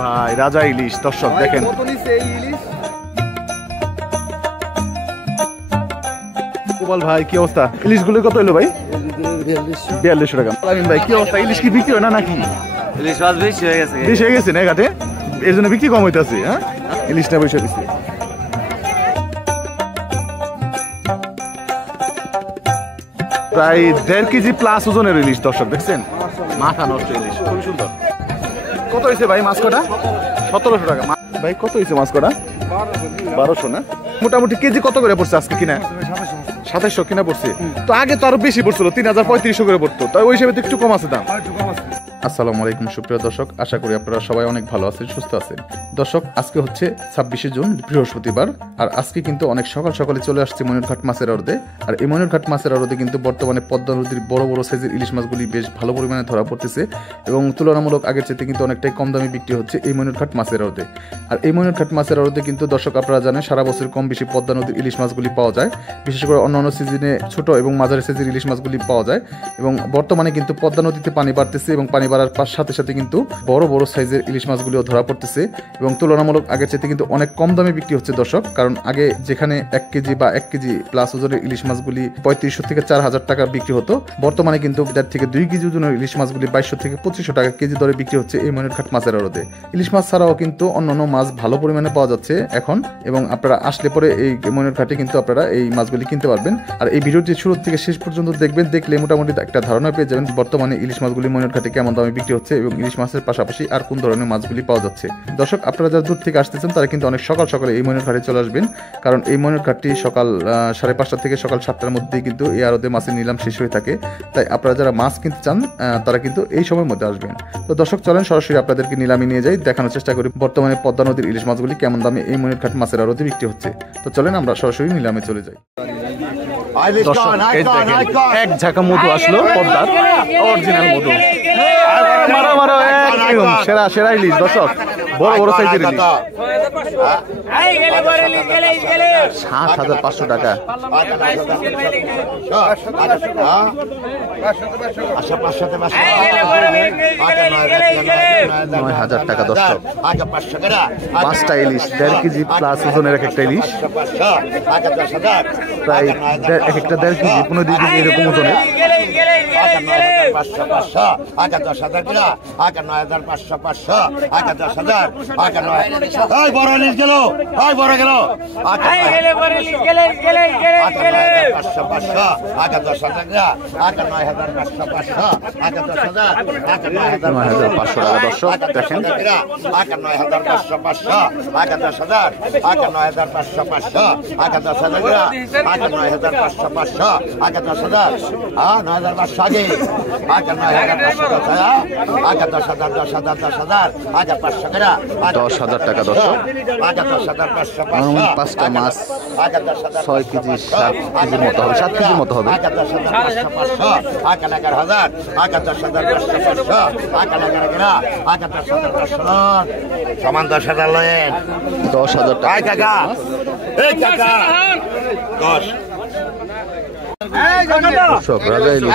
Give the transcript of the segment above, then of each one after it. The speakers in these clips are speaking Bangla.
ভাই রাজা ইলিশ দর্শক দেখেন। গোপাল ভাই কি অবস্থা? ইলিশ গুলো কত হলো ভাই? 4200 টাকা। আলামিন ভাই কি অবস্থা? ইলিশ কি বিক্রি হয় না নাকি? ইলিশ মাছ বেশি হয়ে গেছে। বেশি হয়ে গেছে না ঘাটে, এর জন্য বিক্রি কম হইতেছে। হ্যাঁ, ইলিশটা বসে দিচ্ছে। প্রায় 1.5 কেজি প্লাস ওজনের ইলিশ দর্শক দেখছেন, মাথা নষ্ট ইলিশ, খুবই সুন্দর। কত হয়েছে ভাই মাছ কটা? 1700 টাকা। ভাই কত হয়েছে মাছ কটা? 1200 না? মোটামুটি কেজি কত করে পড়ছে আজকে কিনা? 2700 কিনা পড়ছে। তো আগে তো আরো বেশি পড়ছিল, 3500 করে পড়তো, তাই ওই হিসেবে তো একটু কম আছে দাম। আসসালামু আলাইকুম সুপ্রিয় দর্শক, আশা করি আপনারা সবাই অনেক ভালো আছেন, সুস্থ আছেন। দর্শক আজকে হচ্ছে 26শে জুন, বৃহস্পতিবার। আর আজকে কিন্তু অনেক সকাল সকালে চলে আসছে ময়ূরঘাট মাছের আড়তে। আর এই ময়ূরঘাট মাছের আড়তে কিন্তু বর্তমানে পদ্মা নদীর বড় বড় সাইজের ইলিশ মাছগুলি বেশ ভালো পরিমাণে ধরা পড়তেছে এবং তুলনামূলক আগের চেয়ে কিন্তু অনেকটাই কম দামে বিক্রি হচ্ছে এই ময়ূরঘাট মাছের আড়তে। আর এই ময়ূরঘাট মাছের আড়তে কিন্তু দর্শক আপনারা জানেন সারা বছর কম বেশি পদ্মা নদীর ইলিশ মাছগুলি পাওয়া যায়। বিশেষ করে অন্যান্য সিজনে ছোট এবং মাঝারি সাইজের ইলিশ মাছগুলি পাওয়া যায়। এবং বর্তমানে কিন্তু পদ্মা নদীতে পানি বাড়তেছে এবং পানি বাড়ার সাথে সাথে কিন্তু বড় বড় সাইজের ইলিশ মাছগুলিও ধরা পড়তেছে এবং তুলনামূলক আগের চেয়ে কিন্তু অনেক কম দামে বিক্রি হচ্ছে দর্শক। কারণ আগে যেখানে 1 কেজি বা 1 কেজি প্লাস ওজনের ইলিশ মাছগুলি 3500 থেকে 4000 টাকা বিক্রি হতো, বর্তমানে কিন্তু 1.5 থেকে 2 কেজি ওজনের ইলিশ মাছগুলি 2200 থেকে 2500 টাকা কেজি দরে বিক্রি হচ্ছে এই ময়ূরঘাট মাছের আড়তে। ইলিশ মাছ ছাড়াও কিন্তু অন্যান্য মাছ ভালো পরিমাণে পাওয়া যাচ্ছে এখন, এবং আপনারা আসলে পরে এই ময়ূরঘাটে কিন্তু আপনারা এই মাছগুলি কিনতে পারবেন। আর এই ভিডিওটি শুরু থেকে শেষ পর্যন্ত দেখবেন, দেখলে মোটামুটি একটা ধারণা পেয়ে যাবেন বর্তমানে ইলিশ মাছগুলি ময়ূরঘাটে কেমন দামে বিক্রি হচ্ছে এবং ইলিশ মাছের পাশাপাশি আর কোন ধরনের মাছগুলি পাওয়া যাচ্ছে। দর্শক আপনারা যারা দূর থেকে আসতেছেন তারা কিন্তু অনেক সকাল সকালে এই ময়ূরঘাটে চলে আসবেন, কারণ এই ময়ূরঘাটটি সকাল 5:30 থেকে সকাল 7টার মধ্যেই কিন্তু এই আড়তে মাছের নিলাম শেষ হয়ে থাকে। তাই আপনারা যারা মাছ কিনতে চান তারা কিন্তু এই সময়ের মধ্যে আসবেন। তো দর্শক চলেন সরাসরি আপনাদেরকে নিলামে নিয়ে যাই, দেখানোর চেষ্টা করি বর্তমানে পদ্মা নদীর ইলিশ মাছগুলি কেমন দামে এই ময়ূরঘাট মাছের আড়তে বিক্রি হচ্ছে। তো চলেন আমরা সরাসরি নিলামে চলে যাই। এক ঝাঁকা মধু আসলো, পদ্মার অরিজিনাল মধু, সেরা সেরা ইলিশ দর্শক, বড় বড় সাইজের ইলিশ। 7500 টাকা। 9000 টাকা দর্শক। 5টা ইলিশ, 1.5 কেজি প্লাস ওজনের এক একটা ইলিশ, প্রায় এক একটা 1.5 কেজি 15 কেজি এরকম ওজনের। 9500 টাকা দর্শক দেখেন। 10,000 টাকা দর্শক। 5টা মাছ 6 কেজি 7 কেজির মতো হবে, 7 কেজির মতো হবে। 11,000 সমান 10,000 লেন। 10,000 টাকা। 10 সব রাজা ইলিশ।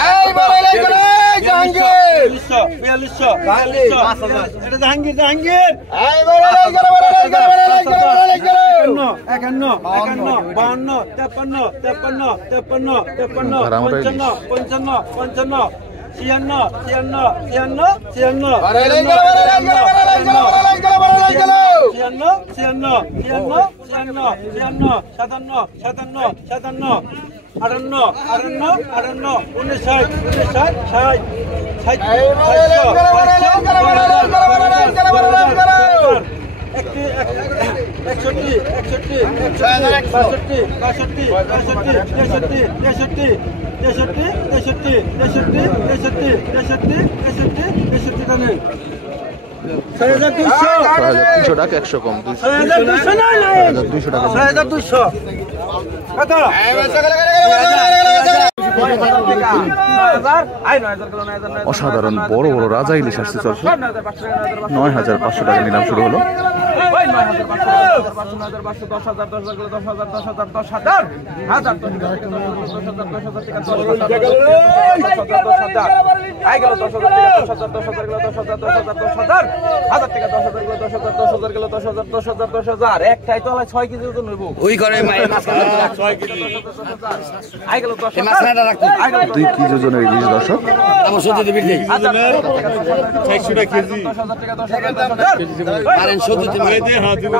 $300 টাকা, 100 কম, 200 টাকা। অসাধারণ বড় বড় রাজা ইলিশ আসছে। 9500 টাকা নিলাম শুরু হলো। ওই 9,500 10,000 10,000 আই গেল 10,000 টাকা 10,000 একটাই তো 6 কেজি ওজন হইব ওই করে মাছ কাটা 6 কেজি আই গেল 10,000 মাছ কাটা রাখতো 2 কেজি ওজনের ইলিশ দর্শক। আমার সত্যি দিবি দেই 600 কেজি 10,000 টাকা 10,000 আরেন সত্যি দিবি দে হ্যাঁ দিবি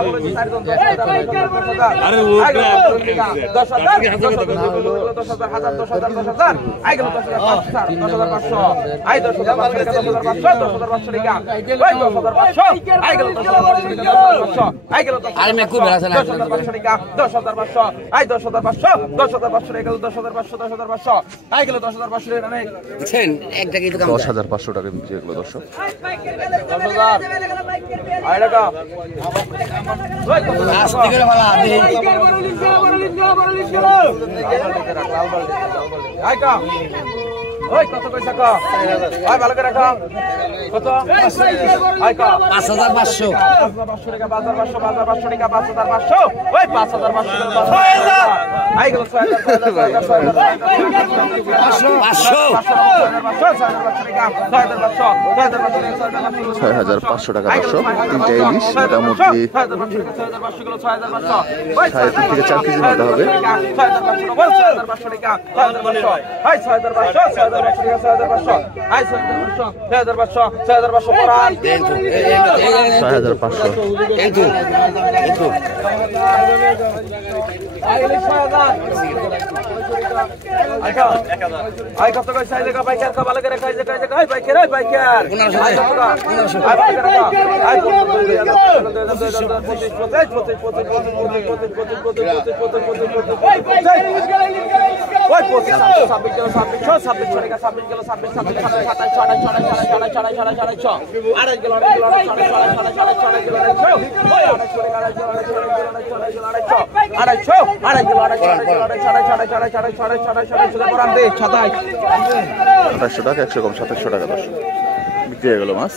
আরে ও 10,000 আই গেল 10,500 আই 10,500 টাকা 10,500 টাকা ওই 10,500 আই গেল 10,500 আই গেল আরে মে কো বেলা না 10,500 টাকা 10,500 আই 10,500 টাকা 10,500 আই গেল 10,500 টাকা নেই বুঝছেন এক টাকা তো কাম 10,500 টাকা বিক্রি হলো দর্শক। 10,000 আই টাকা ওই আস্তে করে বলা দে আইকা ওই কত পয়সা কা আই ভালো করে রাখা কত আইকা 5,500 5,500 টাকা 5,500 টাকা 5,500 ওই 5,500 আই গেল 6,500 টাকা দর্শক। তিনটা ইলিশ মোটামুটি 3.5 থেকে 4 কেজি মতো হবে। 6,500 একটু আই কত কই সাইজ কা বাইকার কা ভালো করে খাইছে খাইছে খাই biker I biker 1500 I biker I 2800 টাকা 100 কম 2700 টাকা দর্শক বিক্রি হয়ে গেল মাছ।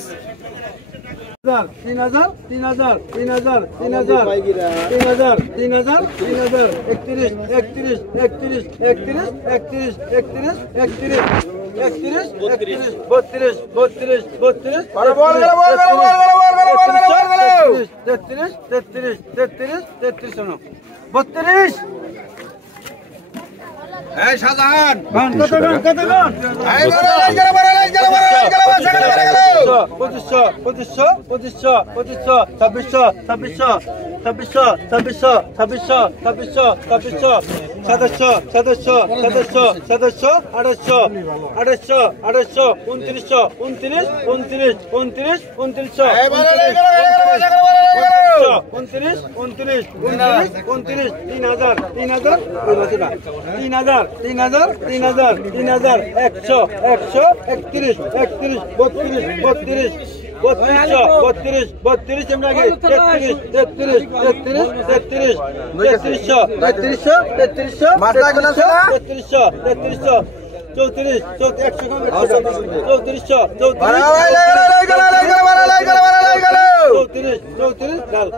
3,000 3,000 3,000 3,000 3,000 31 31 31 31 31 31 31 31 32 32 32 32 এই শাহজাহান কত গান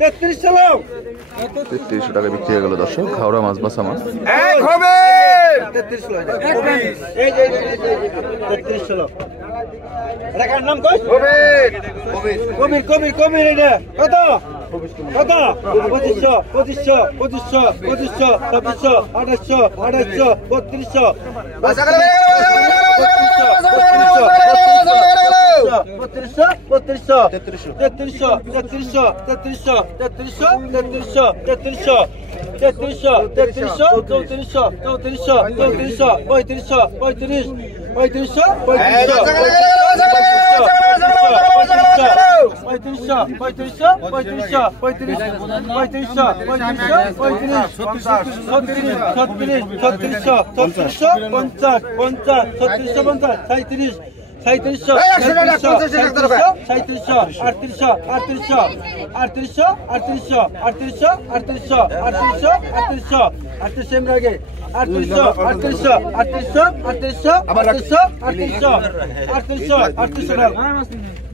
3300 টাকা বিক্রি হয়ে গেল দর্শক। ঘাওড়া মাছ বাসা মাছ কবির কবির কবির এটা কত কত 2500 2500 2500 2500 2600 2800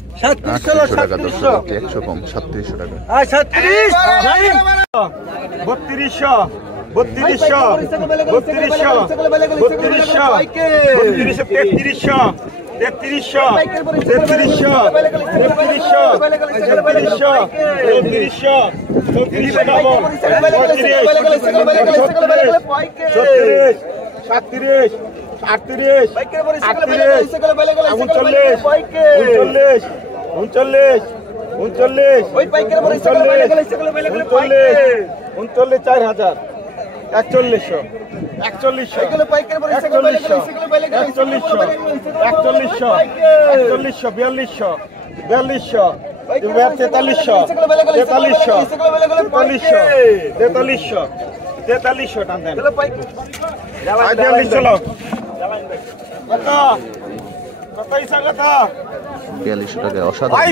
2800 3800 টাকা দর্শক, 100 কম 3700 টাকা। 4200 টাকা অসাধারণ।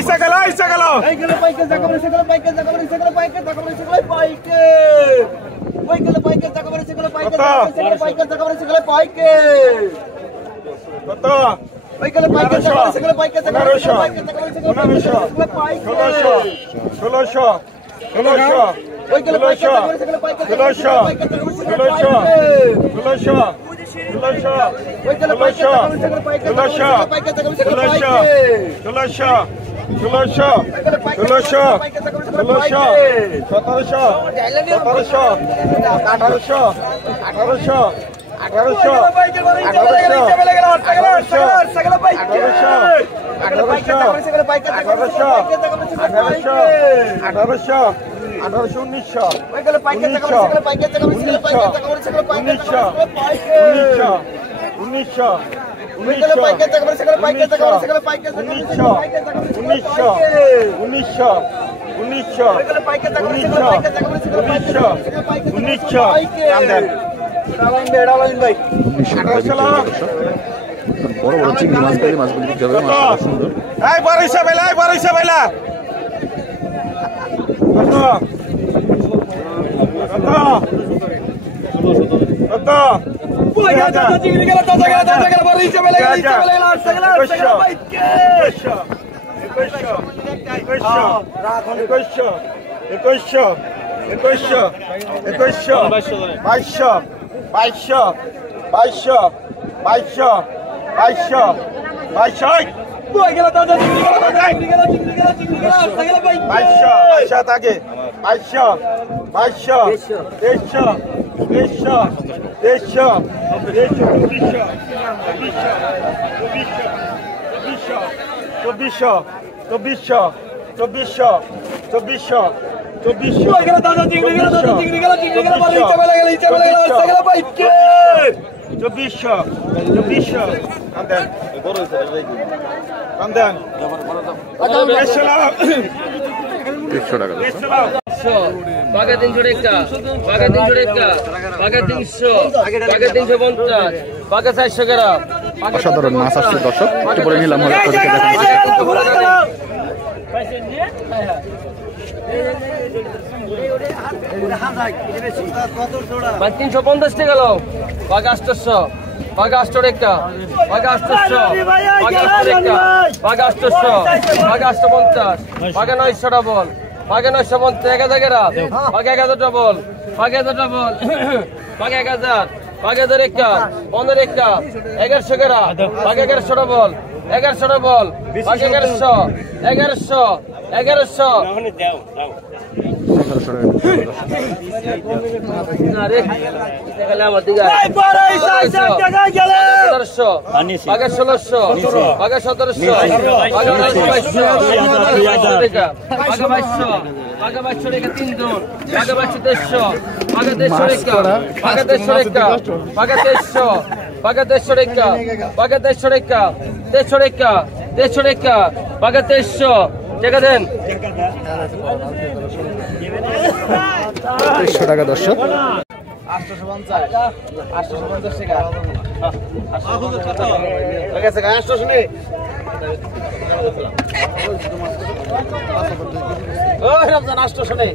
বড় বড় চিংড়ি মাছ পেলে মাছগুলি দিতে হবে, মাছগুলো সুন্দর। বাঘা 300 টাকা, বাঘা 300 টাকা, বাঘা 300, বাঘা 350, বাঘা 400 গ্রাম। অসাধারণ মাছ আসছে দর্শক, একটু পরে নিলাম হলে আপনাদেরকে দেখাবো। 350 টাকা লো, বাঘা 800, বাঘা 800 টাকা, বাঘা 800, বাঘা 800 টাকা, বাঘা 800, বাঘা 850, বাঘা 900 ডবল, বাঘা 950, 1000 গ্রাম, বাঘা 1000 ডবল, বাঘা 1000 ডবল, বাঘা 1000, বাঘা 1000 টাকা, 15 টাকা, 1100 গ্রাম, বাঘা 1100 ডবল, 1100 ডবল, বাঘা 1100, 1100, 1100। বাঘা 1600, বাঘা 1700, বাঘা 2200, বাঘা 2200, বাঘা 2200 টাকা 3 জন, বাঘা 2200, বাঘা 150 টাকা, বাঘা 150 টাকা, বাঘা 150, বাঘা 150 টাকা, বাঘা 150 টাকা, 150 টাকা, 150 টাকা, বাঘা 150 টাকা দেন। 300 টাকা দর্শক। 850, 850 টাকা। হয়ে গেছে 800 নেই। ওই রমজান 800 নেই।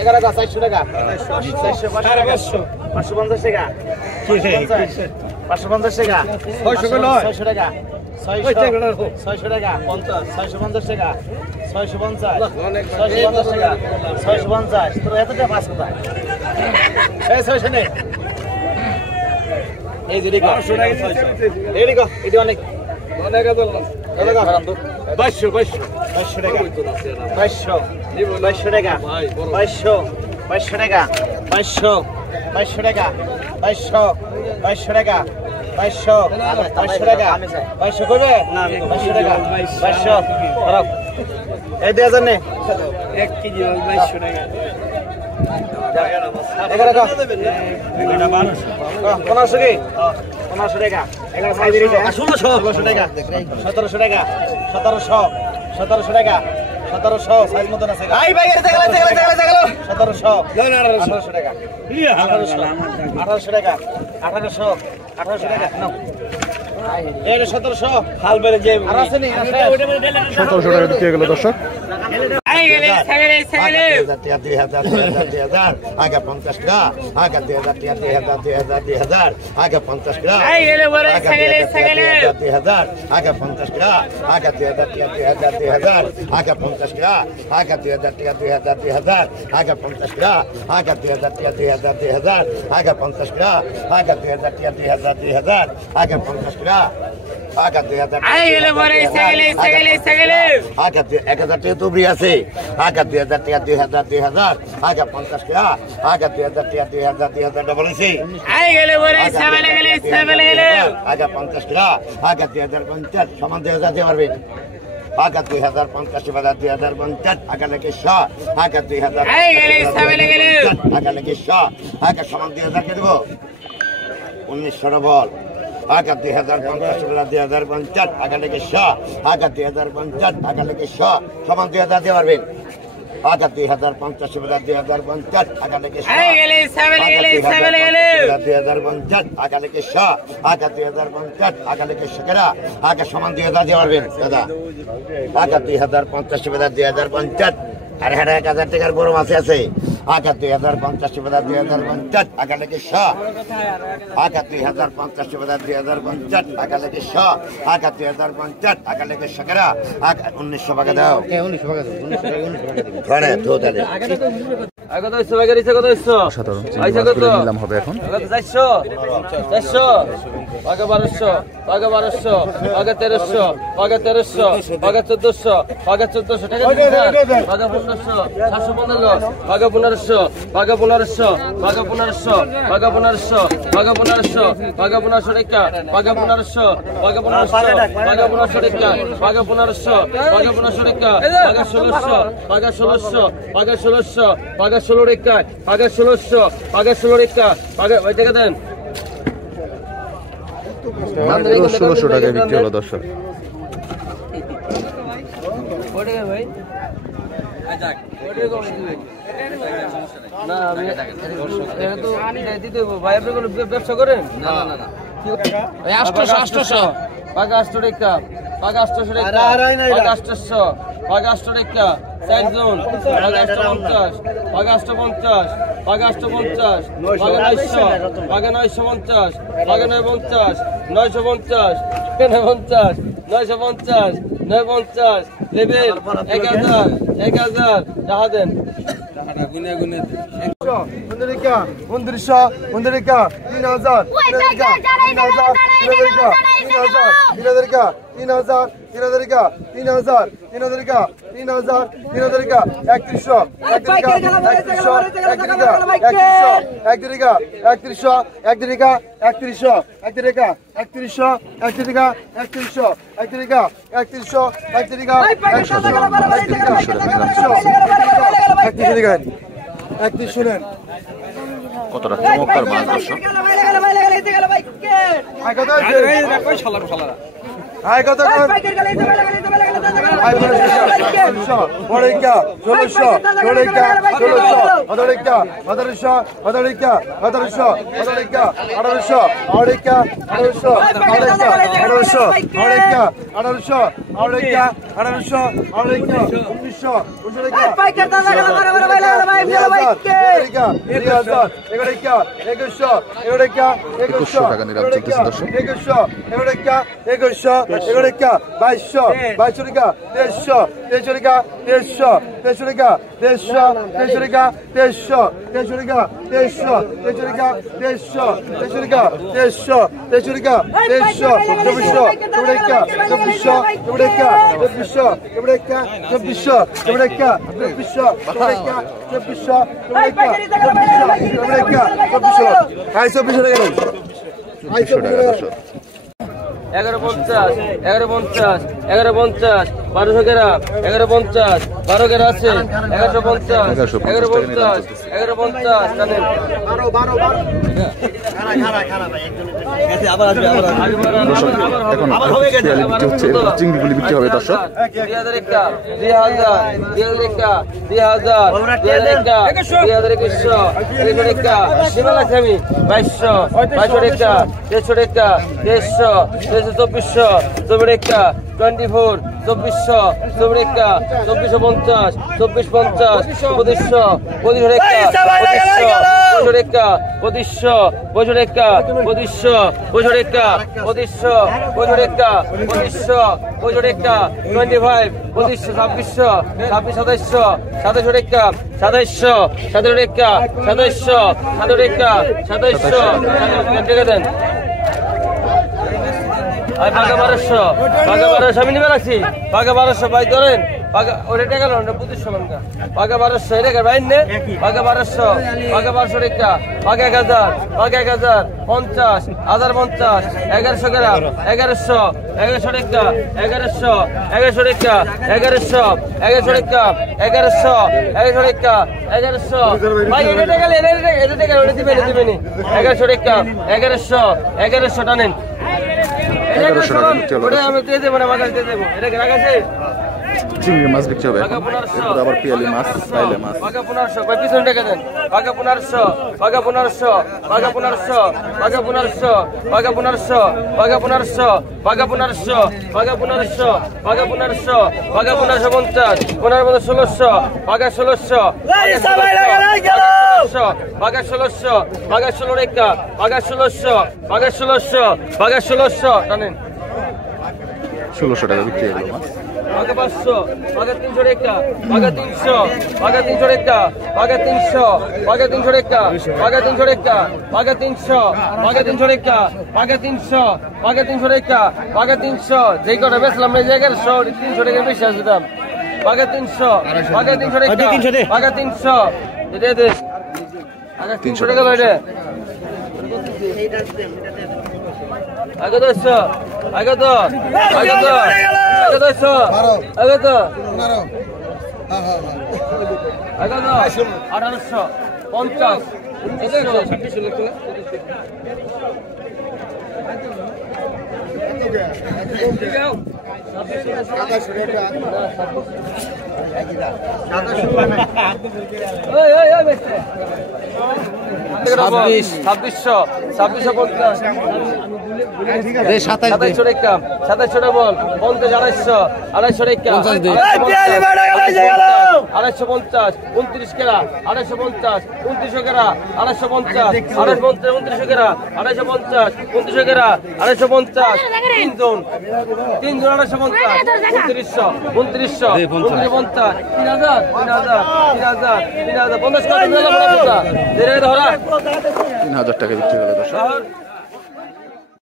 11,400 টাকা। 400, 550 টাকা। 550 টাকা। 600 টাকা। 600 টাকা 50 650 টাকা 650 650 টাকা 650 তোর এতটা পাস কোথায় এই 600 নে এই যে দেখো 500 টাকা 600 এই দেখো এটা অনেক অনেক আছে কত টাকা হারাম তো 2200 টাকা 2200 টাকা 2200 টাকা 2200 টাকা 2200 টাকা 2200 টাকা 2200 করবে না 2200 টাকা 2200 খারাপ এই 2000 নে 1 কেজি 2200 টাকা এগারো টাকা 1500 কি 1500 টাকা এগারো সাইজ রেখে 1600 টাকা 1700 টাকা 1700 টাকা 1700 সাইজ মতন আছে আই ভাই এটা গেল 1700 না 1800 টাকা 1800 টাকা 1800 টাকা নাও এই 1700 হাল বেড়ে যে আর আছে নি 1700 টাকা বিক্রি হয়ে গেল দর্শক। আই গেলে ছাগলে 2000 আগে 50 টাকা আগে 2000 আগে 50 টাকা আই গেলে বড় ছাগলে 2000 আগে 50 টাকা আগে 2000 আগে 50 টাকা আগে 2000 আগে 50 টাকা আগে 2000 আগে 50 টাকা আগে 2000 আগে 50 টাকা আগে 2000 আই গেলে বড় ছাগলে আগে 1000 টাকা তুবরি আছে আগে 2000 আগে 50 টাকা আগে 2000 ডবল আছে আই গেলে বড় ছাগলে আগে 50 টাকা আগে 2050 সমান 2000 দিয়ে পারবেন আগে 2050 বাদা 2050 আগে লাগে 100 আগে 2000 আই গেলে ছাগলে আগে লাগে 100 আগে সমান 2000 কে দেব 1900 বল আগে 2050 বাদা 2050 আগে লাগে 100 আগে 2050 আগে লাগে 100 সমান 2000 দিয়ে পারবেন আগে 2050 বাদা 2050 আগে লাগে 100 আই গেলে ছাগলে 2050 আগে লাগে 100 আগে 2050 আগে লাগে 100 আগে সমান 2000 দিয়ে পারবেন দাদা আগে 2050 বাদা 2050 আর 1000 টাকার বড় মাছ আছে আগে 2050 বাদা 2050 আগে লাগে 100 আগে 2050 বাদা 2050 আগে লাগে 100 আগে 2050 আগে লাগে 100 আগে 1900 টাকা দাও 1900 টাকা দাও 1900 টাকা দাও তো তাহলে আগে তো 100 টাকা দিছে কত 100 সাধারণ আইসা কত নিলাম হবে এখন। আগে 400 আগে 1200 আগে 1300 আগে 1300 আগে 1400 আগে 1400 টাকা দিছে আগে 1500 715 আগে 1500 আগে 1500 আগে 1500 আগে 1500 আগে 1500 আগে 1500 টাকা আগে 1500 আগে 1500 আগে 1500 টাকা আগে 1500 আগে 1500 টাকা আগে 1600 আগে 1600 আগে 1600 আগে 16 টাকা আগে 1600 আগে 16 টাকা আগে ওই টাকা দেন মাত্র 1600 টাকায় বিক্রি হলো দর্শক। না আমি এটা তো দিতে হবে ভাই আপনি কোনো ব্যবসা করেন না না না 800 পাকা 800 টাকা পাকা 800 টাকা পাকা 800 পাকা 800 টাকা 4 জন পাকা 850 পাকা 850 পাকা 850 পাকা 900 পাকা 950 পাকা 950 950 950 950 লেভেল 1000 টাকা দেন কতটা চমৎকার মাছ দর্শক। আড়াইকা 1800 আড়াইকা 1900 1900 পাইকার দাদা গেল করে করে ভাই লাগা ভাই ভাই আড়াইকা 2000 এগারোইকা 2100 এগারোইকা 2100 টাকা নিলাম চলতেছে দর্শক 2100 এগারোইকা 2100 এগারোইকা 2200 2200 টাকা 2300 2300 টাকা 2300 2300 টাকা 2300 2300 টাকা 2300 2300 টাকা 2300 2300 টাকা 2300 2300 টাকা 2300 2300 টাকা 2300 2400 এগারোইকা 2400 এগারোইকা 2400 এগারোইকা 2400 এগারোইকা 2400 এগারোইকা 2400 এগারোইকা 2400 হাই 2400 টাকা দেন 2400 টাকা দর্শক 1150 1150 1150 1200 গ্রাম 1150 12 গ্রাম আছে 1150 1150 1150 জানেন 12 এখন পেয়ালি বিক্রি হচ্ছে চিংড়িগুলি বিক্রি হবে দর্শক 2000 টাকা 2000 টাকা 2000 টাকা 2100 টাকা শিমালা খামি 2200 টাকা 150 টাকা 150 2400 টাকা 24 2400 টাকা 2450 2450 2500 টাকা 2500 টাকা 2500 টাকা 2500 টাকা 2500 টাকা 25 2500 2600 2700 টাকা 2700 টাকা 2700 টাকা 2700 দেন পাকা 1200 আমি নিবে রাখছি পাকা 1200 ভাই ধরেন পাকা ওটা টাকা লোন 2500 টাকা পাকা 1200 এটা ভাই নে পাকা 1200 টাকা পাকা 1000 পাকা 1000 50 1050 1100 গ্রাম 1100 টাকা 1100 টাকা 1100 টাকা 1100 টাকা 1100 ভাই এটা টাকা লে এটা টাকা ওটা দিবেন 1100 টাকা 1100 টানেন 1100 টাকা বিক্রি হবে ওটা আমি দিয়ে দেবো না বাজার দিয়ে দেবো এটা গ্রাহক আছে চিংড়ি মাছ বিক্রি হবে এখন এরপর আবার পিয়ালি মাছ সাইলে মাছ পাকা 1500 ভাই পিছন টাকা দেন পাকা 1500 পাকা 1500 পাকা 1500 পাকা 1500 পাকা 1500 পাকা 1500 পাকা 1500 পাকা 1500 পাকা 1500 পাকা 1550 1600 পাকা 1600 পাকা 1600 পাকা 16 টাকা পাকা 1600 পাকা 1600 পাকা 1600 টানেন 1600 টাকা বিক্রি হলো মাছ পাকা 500 পাকা 300 টাকা পাকা 300 পাকা 300 টাকা পাকা 300 পাকা 300 টাকা পাকা 300 টাকা পাকা 300 পাকা 300 টাকা পাকা 300 পাকা 300 টাকা পাকা 300 যেই কটা বেচলাম এই জায়গার 300 টাকা বেশি আছে দাম পাকা 300 পাকা 300 টাকা পাকা 300 এটা দে আচ্ছা 300 টাকা লইলে আগে তো আগে তো আগে তো আগে তো আগে তো 1850 2700 বল 50 250 টাকা 250 29 কেরা 250 29 কেরা 250 29 কেরা 250 29 কেরা 250 তিন জন 250 2900 3000 50 টাকা বিক্রি হলো দর্শক